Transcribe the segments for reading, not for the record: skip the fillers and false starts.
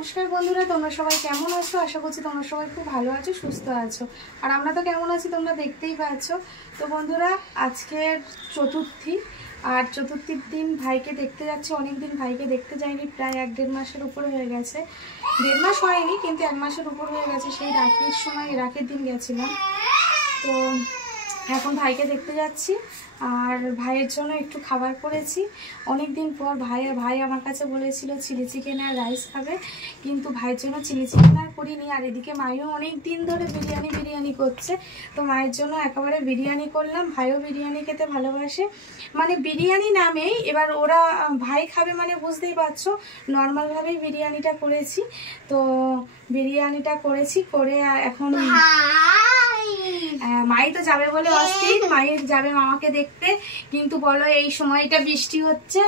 নমস্কার বন্ধুরা, তোমরা সবাই কেমন আছো? আশা করছি তোমরা সবাই খুব ভালো আছো, সুস্থ আছো। আর আমরা তো কেমন আছি তোমরা দেখতেই পাচ্ছ। তো বন্ধুরা, আজকের চতুর্থী, আর চতুর্থীর দিন ভাইকে দেখতে যাচ্ছি। অনেকদিন ভাইকে দেখতে যাইনি, প্রায় 1-1.5 মাসের উপরে হয়ে গেছে। 1.5 মাস হয়নি, কিন্তু 1 মাসের উপর হয়ে গেছে। সেই রাখির সময়, রাখির দিন গেছিলাম। তো এখন ভাইকে দেখতে যাচ্ছি, আর ভাইয়ের জন্য একটু খাবার করেছি। অনেক দিন পর ভাই আমার কাছে বলেছিল চিলি চিকেন আর রাইস খাবে, কিন্তু ভাইয়ের জন্য চিলি চিকেন আর করিনি। আর এদিকে মাইও অনেক দিন ধরে বিরিয়ানি করছে, তো মায়ের জন্য একেবারে বিরিয়ানি করলাম। ভাইও বিরিয়ানি খেতে ভালোবাসে, মানে বিরিয়ানি নামেই। এবার ওরা ভাই খাবে মানে বুঝতেই পারছো, নর্মালভাবেই বিরিয়ানিটা করেছি। তো বিরিয়ানিটা করেছি করে এখন মাই তো যাবে বলে অস্থির, মায়ের যাবে মামাকে দেখতে। কিন্তু বলো এই সময়টা বৃষ্টি হচ্ছে,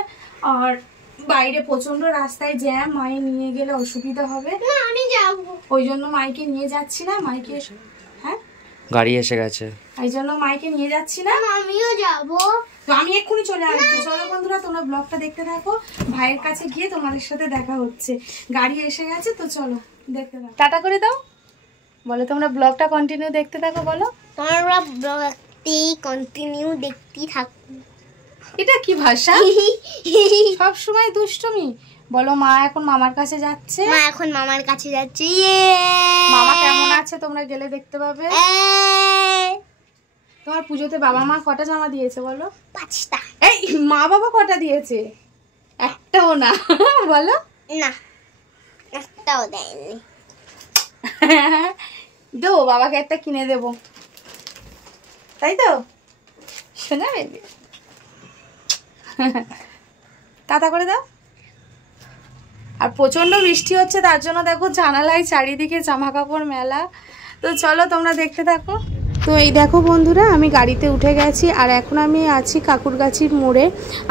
আর বাইরে প্রচন্ড রাস্তায় জ্যাম, মাই নিয়ে গেলে অসুবিধা হবে। আমি যাব, ওই জন্য মাইকে নিয়ে যাচ্ছি না। মাইকে হ্যাঁ গাড়ি এসে গেছে, এই জন্য মাইকে নিয়ে যাচ্ছি না। আমিও যাব, তো আমি এক্ষুনি চলে আসবো। চলো বন্ধুরা, তোমরা ব্লগটা দেখতে থাকো। ভাইয়ের কাছে গিয়ে তোমাদের সাথে দেখা হচ্ছে। গাড়ি এসে গেছে, তো চলো দেখতে থাকো। টাটা করে দাও, বলো তোমরা ব্লগটা কন্টিনিউ দেখতে থাকো। বলো তোমরা ব্লগটি কন্টিনিউ দেখতেই থাকো। এটা কি ভাষা? সব সময় দুষ্টুমি। বলো মা এখন মামার কাছে যাচ্ছে। মা এখন মামার কাছে যাচ্ছে। মামা কেমন আছে তোমরা গেলে দেখতে পাবে। তোমার পুজোতে বাবা মা কটা জামা দিয়েছে বলো? 5টা। এই মা বাবা কটা দিয়েছে? একটাও না। বলো না, একটাও দেয়নি। দেবো, বাবাকে একটা কিনে দেবো, তাই তো শোনা বেবি। টাটা করে দাও। আর প্রচন্ড বৃষ্টি হচ্ছে, তার জন্য দেখো জানালায় চারিদিকে জামা কাপড় মেলা। তো চলো তোমরা দেখতে থাকো। তো এই দেখো বন্ধুরা, আমি গাড়িতে উঠে গেছি, আর এখন আমি আছি কাকুরগাছির মোড়ে।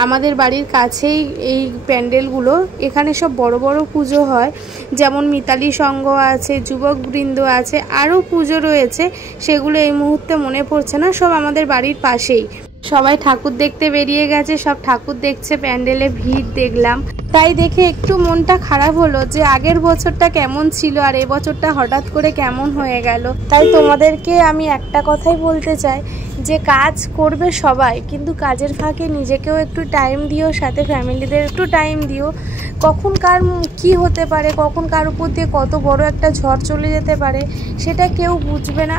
আমাদের বাড়ির কাছেই এই প্যান্ডেলগুলো। এখানে সব বড় বড় পুজো হয়, যেমন মিতালি সংঘ আছে, যুবকবৃন্দ আছে, আরও পুজো রয়েছে। সেগুলো এই মুহূর্তে মনে পড়ছে না, সব আমাদের বাড়ির পাশেই। সবাই ঠাকুর দেখতে বেরিয়ে গেছে, সব ঠাকুর দেখছে, প্যান্ডেলে ভিড় দেখলাম। তাই দেখে একটু মনটা খারাপ হলো যে আগের বছরটা কেমন ছিল আর এবছরটা হঠাৎ করে কেমন হয়ে গেল। তাই তোমাদেরকে আমি একটা কথাই বলতে চাই যে কাজ করবে সবাই, কিন্তু কাজের ফাঁকে নিজেকেও একটু টাইম দিও, সাথে ফ্যামিলিদের একটু টাইম দিও। কখন কার কি হতে পারে, কখন কার উপর দিয়ে কত বড় একটা ঝড় চলে যেতে পারে, সেটা কেউ বুঝবে না,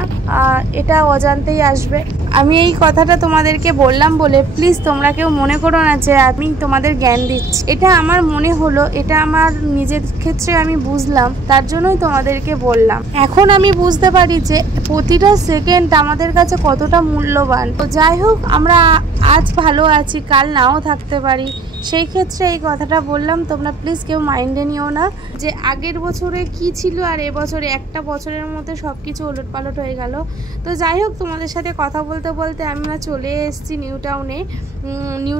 এটা অজান্তেই আসবে। আমি এই কথাটা তোমাদেরকে বললাম বলে প্লিজ তোমরা কেউ মনে করো না যে আমি তোমাদের জ্ঞান দিচ্ছি। এটা আমার মনে হলো, এটা আমার নিজের ক্ষেত্রে আমি বুঝলাম, তার জন্যই তোমাদেরকে বললাম। এখন আমি বুঝতে পারি যে প্রতিটা সেকেন্ড আমাদের কাছে কতটা মূল্যবান। তো যাই হোক, আমরা আজ ভালো আছি, কাল নাও থাকতে পারি, সেই ক্ষেত্রে এই কথাটা বললাম। তোমরা প্লিজ কেউ মাইন্ডে নিও না যে আগের বছরে কি ছিল আর এবছরে একটা বছরের মধ্যে সব কিছু ওলটপালট হয়ে গেল। তো যাই হোক, তোমাদের সাথে কথা বলতে বলতে আমরা চলে এসেছি নিউ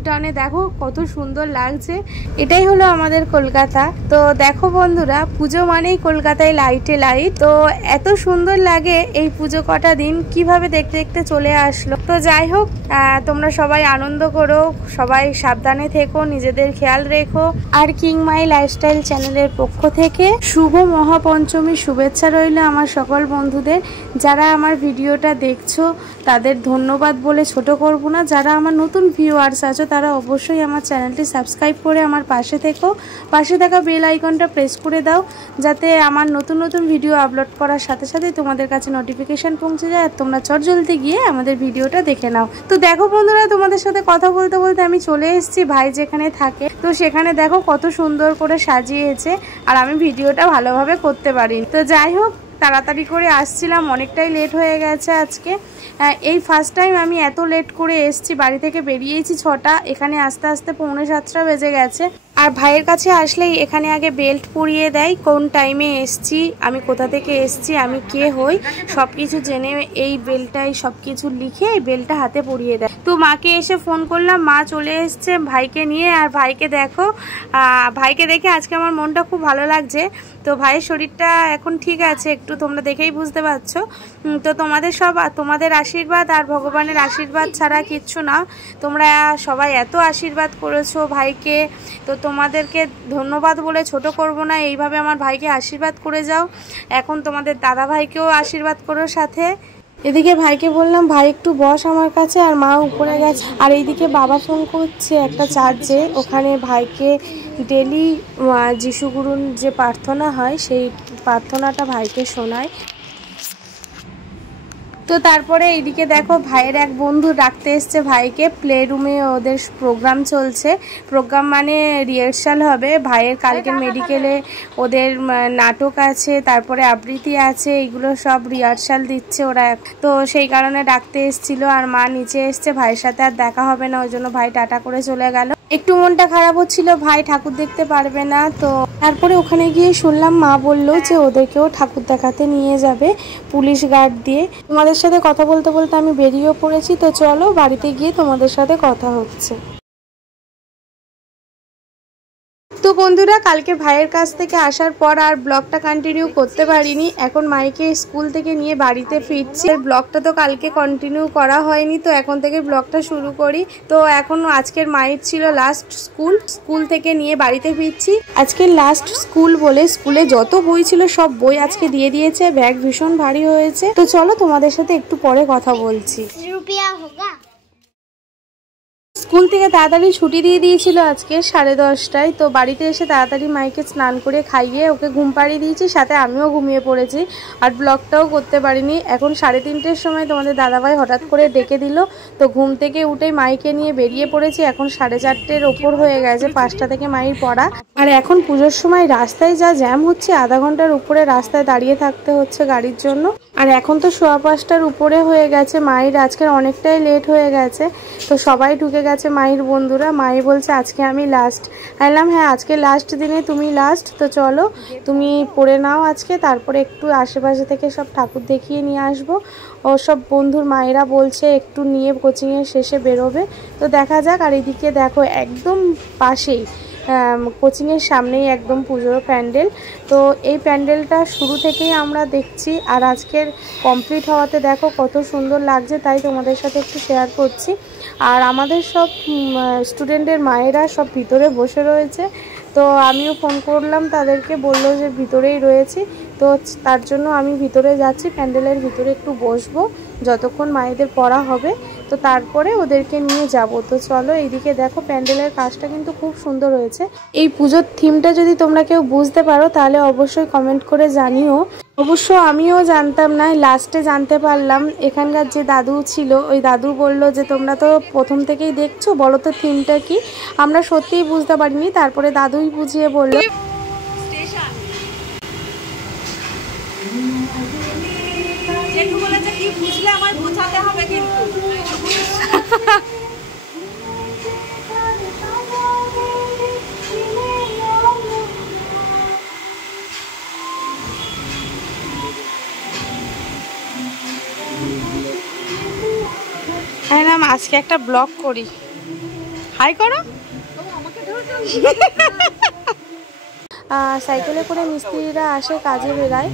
টাউনে। দেখো কত সুন্দর লাগছে, এটাই হলো আমাদের কলকাতা। তো দেখো বন্ধুরা, পুজো মানেই কলকাতায় লাইটে লাইট। তো এত সুন্দর লাগে এই পুজো কটা দিন, কিভাবে দেখতে দেখতে চলে আসলো। তো যাই হোক, তোমরা সবাই আনন্দ করো, সবাই সাবধানে থেকো, নিজেদের খেয়াল রেখো। আর কিং মাই লাইফস্টাইল চ্যানেলের পক্ষ থেকে শুভ মহাপঞ্চমী শুভেচ্ছা রইল আমার সকল বন্ধুদের। যারা আমার ভিডিওটা দেখছো তাদের ধন্যবাদ বলে ছোট করব না। যারা আমার নতুন ভিউয়ার্স আছো তারা অবশ্যই আমার চ্যানেলটি সাবস্ক্রাইব করে আমার পাশে থেকো। পাশে থাকা বেল আইকনটা প্রেস করে দাও, যাতে আমার নতুন নতুন ভিডিও আপলোড করার সাথে সাথে তোমাদের কাছে নোটিফিকেশান পৌঁছে যায়, আর তোমরা চটজলদি গিয়ে আমাদের ভিডিওটা দেখে নাও। তো দেখো বন্ধুরা, তোমাদের সাথে কথা বলতে বলতে আমি চলে এসেছি ভাই যেখানে থাকে। তো সেখানে দেখো কত সুন্দর করে সাজিয়েছে, আর আমি ভিডিওটা ভালোভাবে করতে পারিনি। তো যাই হোক, তাড়াতাড়ি করে আসছিলাম, অনেকটাই লেট হয়ে গেছে আজকে। এই ফার্স্ট টাইম আমি এত লেট করে এসেছি। বাড়ি থেকে বেরিয়েছি 6টা, এখানে আস্তে আস্তে 6:45 বেজে গেছে। আর ভাইয়ের কাছে আসলেই এখানে আগে বেল্ট পরিয়ে দেয়, কোন টাইমে এসছি, আমি কোথা থেকে এসছি, আমি কে হই, সব কিছু জেনে এই বেল্টটাই সব কিছু লিখে এই বেল্টটা হাতে পরিয়ে দেয়। তো মাকে এসে ফোন করলাম, মা চলে এসছে ভাইকে নিয়ে। আর ভাইকে দেখো, ভাইকে দেখে আজকে আমার মনটা খুব ভালো লাগছে। তো ভাইয়ের শরীরটা এখন ঠিক আছে একটু, তোমরা দেখেই বুঝতে পারছো। তো তোমাদের আশীর্বাদ আর ভগবানের আশীর্বাদ ছাড়া কিচ্ছু না। তোমরা সবাই এত আশীর্বাদ করেছো ভাইকে, তো তোমাদেরকে ধন্যবাদ বলে ছোট করব না। এইভাবে আমার ভাইকে আশীর্বাদ করে যাও। এখন তোমাদের দাদা ভাইকেও আশীর্বাদ করো সাথে। এদিকে ভাইকে বললাম ভাই একটু বস আমার কাছে, আর মা উপরে গেছে। আর এইদিকে বাবা ফোন করছে একটা চার্চে, ওখানে ভাইকে ডেলি যিশুগুরুর যে প্রার্থনা হয় সেই প্রার্থনাটা ভাইকে শোনায়। তো তারপরে এইদিকে দেখো ভাইয়ের এক বন্ধু ডাকতে এসছে ভাইকে, প্লে রুমে ওদের প্রোগ্রাম চলছে। প্রোগ্রাম মানে রিহার্সাল হবে। ভাইয়ের কালকে মেডিকেলে ওদের নাটক আছে, তারপরে আবৃত্তি আছে, এইগুলো সব রিহার্সাল দিচ্ছে ওরা। তো সেই কারণে ডাকতে এসছিল। আর মা নিচে এসছে, ভাইয়ের সাথে আর দেখা হবে না, ওই জন্য ভাই টাটা করে চলে গেল। একটু মনটা খারাপ হচ্ছিল, ভাই ঠাকুর দেখতে পারবে না। তো তারপরে ওখানে গিয়ে শুনলাম মা বললো যে ওদেরকেও ঠাকুর দেখাতে নিয়ে যাবে পুলিশ গার্ড দিয়ে। তোমাদের সাথে কথা বলতে বলতে আমি বেরিয়েও পড়েছি। তো চলো বাড়িতে গিয়ে তোমাদের সাথে কথা হচ্ছে। তো বন্ধুরা, কালকে ভাইয়ের কাছ থেকে আসার পর আর ব্লগটা কন্টিনিউ করতে পারিনি। এখন মাইকে স্কুল থেকে নিয়ে বাড়িতে ফিরছি। ব্লগটা তো কালকে কন্টিনিউ করা হয়নি, তো এখন থেকে ব্লগটা শুরু করি। তো এখন আজকের মায়ের ছিল লাস্ট স্কুল থেকে নিয়ে বাড়িতে ফিরছি। আজকের লাস্ট স্কুল বলে স্কুলে যত বই ছিল সব বই আজকে দিয়ে দিয়েছে, ব্যাগ ভীষণ ভারী হয়েছে। তো চলো তোমাদের সাথে একটু পরে কথা বলছি। স্কুল থেকে তাড়াতাড়ি ছুটি দিয়ে দিয়েছিল আজকে 10:30টায়। তো বাড়িতে এসে তাড়াতাড়ি মাইকে স্নান করে খাইয়ে ওকে ঘুম পাড়িয়ে দিয়েছি, সাথে আমিও ঘুমিয়ে পড়েছি। আর ব্লগটাও করতে পারিনি। এখন 3:30টার সময় তোমাদের দাদাভাই হঠাৎ করে ডেকে দিল। তো ঘুম থেকে উঠেই মাইকে নিয়ে বেরিয়ে পড়েছি। এখন 4:30-এর ওপর হয়ে গেছে, 5টা থেকে মায়ের পড়া। আর এখন পুজোর সময় রাস্তায় যা জ্যাম হচ্ছে, আধা ঘন্টার উপরে রাস্তায় দাঁড়িয়ে থাকতে হচ্ছে গাড়ির জন্য। আর এখন তো 5:15টার উপরে হয়ে গেছে। মায়ের আজকের অনেকটাই লেট হয়ে গেছে। তো সবাই ঢুকে গেছে মায়ের বন্ধুরা। মাই বলছে আজকে আমি লাস্ট। বললাম হ্যাঁ আজকে লাস্ট দিনে তুমি লাস্ট, তো চলো তুমি পড়ে নাও আজকে, তারপরে একটু আশেপাশে থেকে সব ঠাকুর দেখিয়ে নিয়ে আসবো। ও সব বন্ধুর মায়েরা বলছে একটু নিয়ে কোচিংয়ের শেষে বেরোবে। তো দেখা যাক। আর এদিকে দেখো একদম পাশেই কোচিংয়ের সামনেই একদম পুজোর প্যান্ডেল। তো এই প্যান্ডেলটা শুরু থেকেই আমরা দেখছি, আর আজকের কমপ্লিট হওয়াতে দেখো কত সুন্দর লাগছে, তাই তোমাদের সাথে একটু শেয়ার করছি। আর আমাদের সব স্টুডেন্টের মায়েরা সব ভিতরে বসে রয়েছে। তো আমিও ফোন করলাম তাদেরকে, বললো যে ভিতরেই রয়েছি। তো তার জন্য আমি ভিতরে যাচ্ছি, প্যান্ডেলের ভিতরে একটু বসবো যতক্ষণ মায়েদের পড়া হবে। তো তারপরে ওদেরকে নিয়ে যাব। তো চলো এইদিকে দেখো প্যান্ডেলের কাজটা কিন্তু খুব সুন্দর হয়েছে। এই পুজোর থিমটা যদি তোমরা কেউ বুঝতে পারো তাহলে অবশ্যই কমেন্ট করে জানিও। অবশ্য আমিও জানতাম না, লাস্টে জানতে পারলাম। এখানকার যে দাদু ছিল ওই দাদু বলল যে তোমরা তো প্রথম থেকেই দেখছো, বলো তো থিমটা কি। আমরা সত্যিই বুঝতে পারিনি, তারপরে দাদুই বুঝিয়ে বলল। জেঠু বলেছে কি বুঝলে আমায় বোঝাতে হবে কিন্তু। আজকে একটা ব্লগ করি, হাই করো। সাইকেলে করে মিস্ত্রিরা আসে, কাজে বেরায়,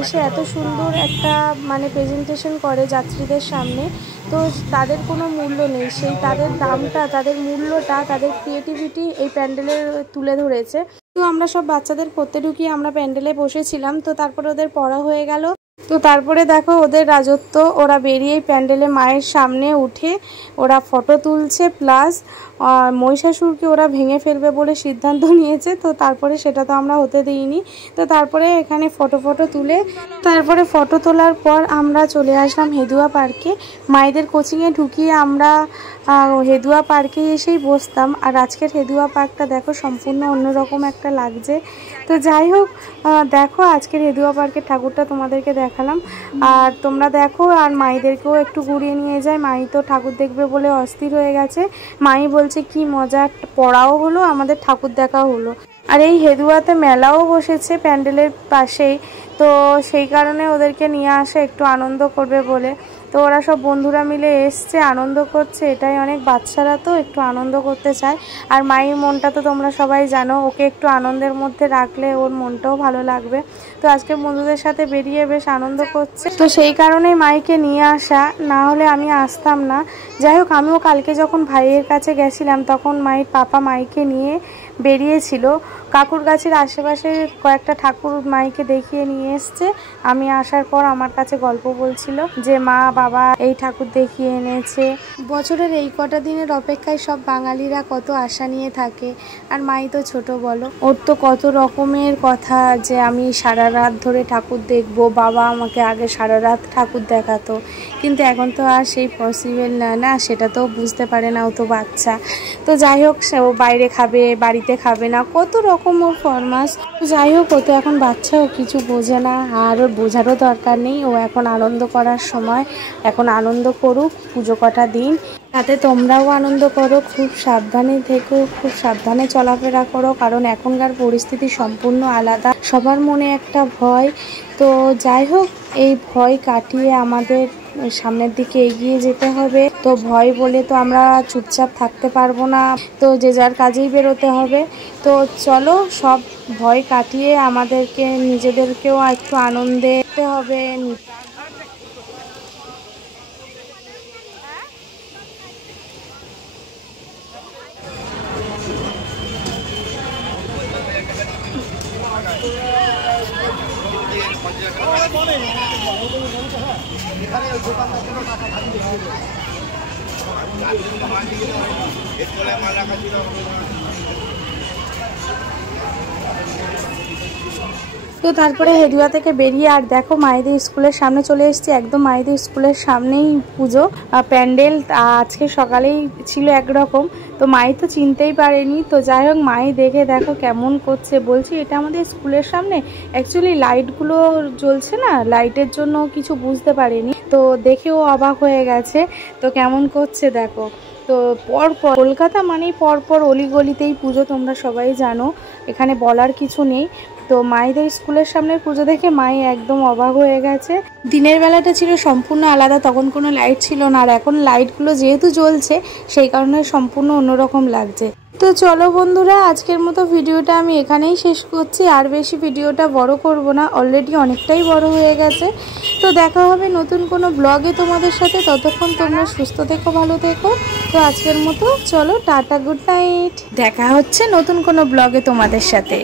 এসে এত সুন্দর একটা মানে প্রেজেন্টেশন করে যাত্রীদের সামনে। তো তাদের কোনো মূল্য নেই, সেই তাদের দামটা, তাদের মূল্যটা, তাদের ক্রিয়েটিভিটি এই প্যান্ডেলে তুলে ধরেছে। তো আমরা সব বাচ্চাদের পড়তে ঢুকিয়ে আমরা প্যান্ডেলে বসেছিলাম। তো তারপরে ওদের পড়া হয়ে গেল। তো তারপরে দেখো ওদের রাজত্ব, ওরা বেরিয়ে প্যান্ডেলে মায়ের সামনে উঠে ওরা ফটো তুলছে, প্লাস মহিষাসুরকে ওরা ভেঙে ফেলবে বলে সিদ্ধান্ত নিয়েছে। তো তারপরে সেটা তো আমরা হতে দিইনি। তো তারপরে এখানে ফটো তুলে তারপরে ফটো তোলার পর আমরা চলে আসলাম হেদুয়া পার্কে। মায়েদের কোচিংয়ে ঢুকিয়ে আমরা হেদুয়া পার্কে এসেই বসতাম। আর আজকের হেদুয়া পার্কটা দেখো সম্পূর্ণ অন্যরকম একটা লাগছে। তো যাই হোক, দেখো আজকের হেদুয়া পার্কের ঠাকুরটা তোমাদেরকে দেখালাম। আর তোমরা দেখো, আর মাইদেরকেও একটু ঘুরিয়ে নিয়ে যায়। মাই তো ঠাকুর দেখবে বলে অস্থির হয়ে গেছে। মাই বলছে কি মজা, পড়াও হলো আমাদের ঠাকুর দেখা হলো। আর এই হেদুয়াতে মেলাও বসেছে প্যান্ডেলের পাশেই, তো সেই কারণে ওদেরকে নিয়ে আসা একটু আনন্দ করবে বলে। তো ওরা সব বন্ধুরা মিলে এসছে, আনন্দ করছে, এটাই অনেক। বাচ্চারা তো একটু আনন্দ করতে চায়। আর মায়ের মনটা তো তোমরা সবাই জানো, ওকে একটু আনন্দের মধ্যে রাখলে ওর মনটাও ভালো লাগবে। তো আজকে বন্ধুদের সাথে বেরিয়ে বেশ আনন্দ করছে, তো সেই কারণেই মাইকে নিয়ে আসা, না হলে আমি আসতাম না। যাই হোক, আমিও কালকে যখন ভাইয়ের কাছে গেছিলাম তখন মায়ের পাপা মাইকে নিয়ে বেরিয়েছিল। কাকুর গাছের আশেপাশে কয়েকটা ঠাকুর মাইকে দেখিয়ে নিয়ে এসছে। আমি আসার পর আমার কাছে গল্প বলছিল যে মা বাবা এই ঠাকুর দেখিয়ে এনেছে। বছরের এই কটা দিনের অপেক্ষায় সব বাঙালিরা কত আশা নিয়ে থাকে। আর মাই তো ছোট বলো, ওর তো কত রকমের কথা যে আমি সারা রাত ধরে ঠাকুর দেখবো। বাবা আমাকে আগে সারা রাত ঠাকুর দেখাতো, কিন্তু এখন তো আর সেই পসিবল না, সেটা তো বুঝতে পারে না, ও তো বাচ্চা। তো যাই হোক, ও বাইরে খাবে, বাড়িতে খাবে না, কত রকম ওর ফরমাস। যাই হোক, ও তো এখন বাচ্চা, ও কিছু বোঝে না, আর ওর বোঝারও দরকার নেই। ও এখন আনন্দ করার সময়, এখন আনন্দ করুক পুজো কটা দিন, তাতে তোমরাও আনন্দ করো। খুব সাবধানে থেকো, খুব সাবধানে চলাফেরা করো, কারণ এখনকার পরিস্থিতি সম্পূর্ণ আলাদা। সবার মনে একটা ভয়। তো যাই হোক, এই ভয় কাটিয়ে আমাদের সামনের দিকে এগিয়ে যেতে হবে। তো ভয় বলে তো আমরা চুপচাপ থাকতে পারবো না, তো যে যার কাজেই বেরোতে হবে। তো চলো, সব ভয় কাটিয়ে আমাদেরকে নিজেদেরকেও একটু আনন্দে হবে। তো তারপরে হেরিয়া থেকে বেরিয়ে আর দেখো মায়েদের স্কুলের সামনে চলে এসেছি। একদম মায়েদের স্কুলের সামনেই পুজো প্যান্ডেল। আজকে সকালেই ছিল একরকম, তো মাই তো চিনতেই পারেনি। তো যাই হোক, মাই দেখে দেখো কেমন করছে, বলছি এটা আমাদের স্কুলের সামনে। অ্যাকচুয়ালি লাইটগুলো জ্বলছে না, লাইটের জন্য কিছু বুঝতে পারেনি, তো দেখেও অবাক হয়ে গেছে। তো কেমন করছে দেখো। তো পরপর কলকাতা মানেই পরপর অলিগলিতেই পুজো, তোমরা সবাই জানো, এখানে বলার কিছু নেই। তো মায়েদের স্কুলের সামনের পুজো দেখে মাই একদম অবাক হয়ে গেছে। দিনের বেলাটা ছিল সম্পূর্ণ আলাদা, তখন কোনো লাইট ছিল না, আর এখন লাইটগুলো যেহেতু জ্বলছে সেই কারণে সম্পূর্ণ অন্যরকম লাগছে। তো চলো বন্ধুরা, আজকের মতো ভিডিওটা আমি এখানেই শেষ করছি। আর বেশি ভিডিওটা বড় করব না, অলরেডি অনেকটাই বড় হয়ে গেছে। তো দেখা হবে নতুন কোনো ব্লগে তোমাদের সাথে। ততক্ষণ তোমরা সুস্থ থেকো, ভালো থেকো। তো আজকের মতো চলো, টাটা, গুড নাইট। দেখা হচ্ছে নতুন কোনো ব্লগে তোমাদের সাথে।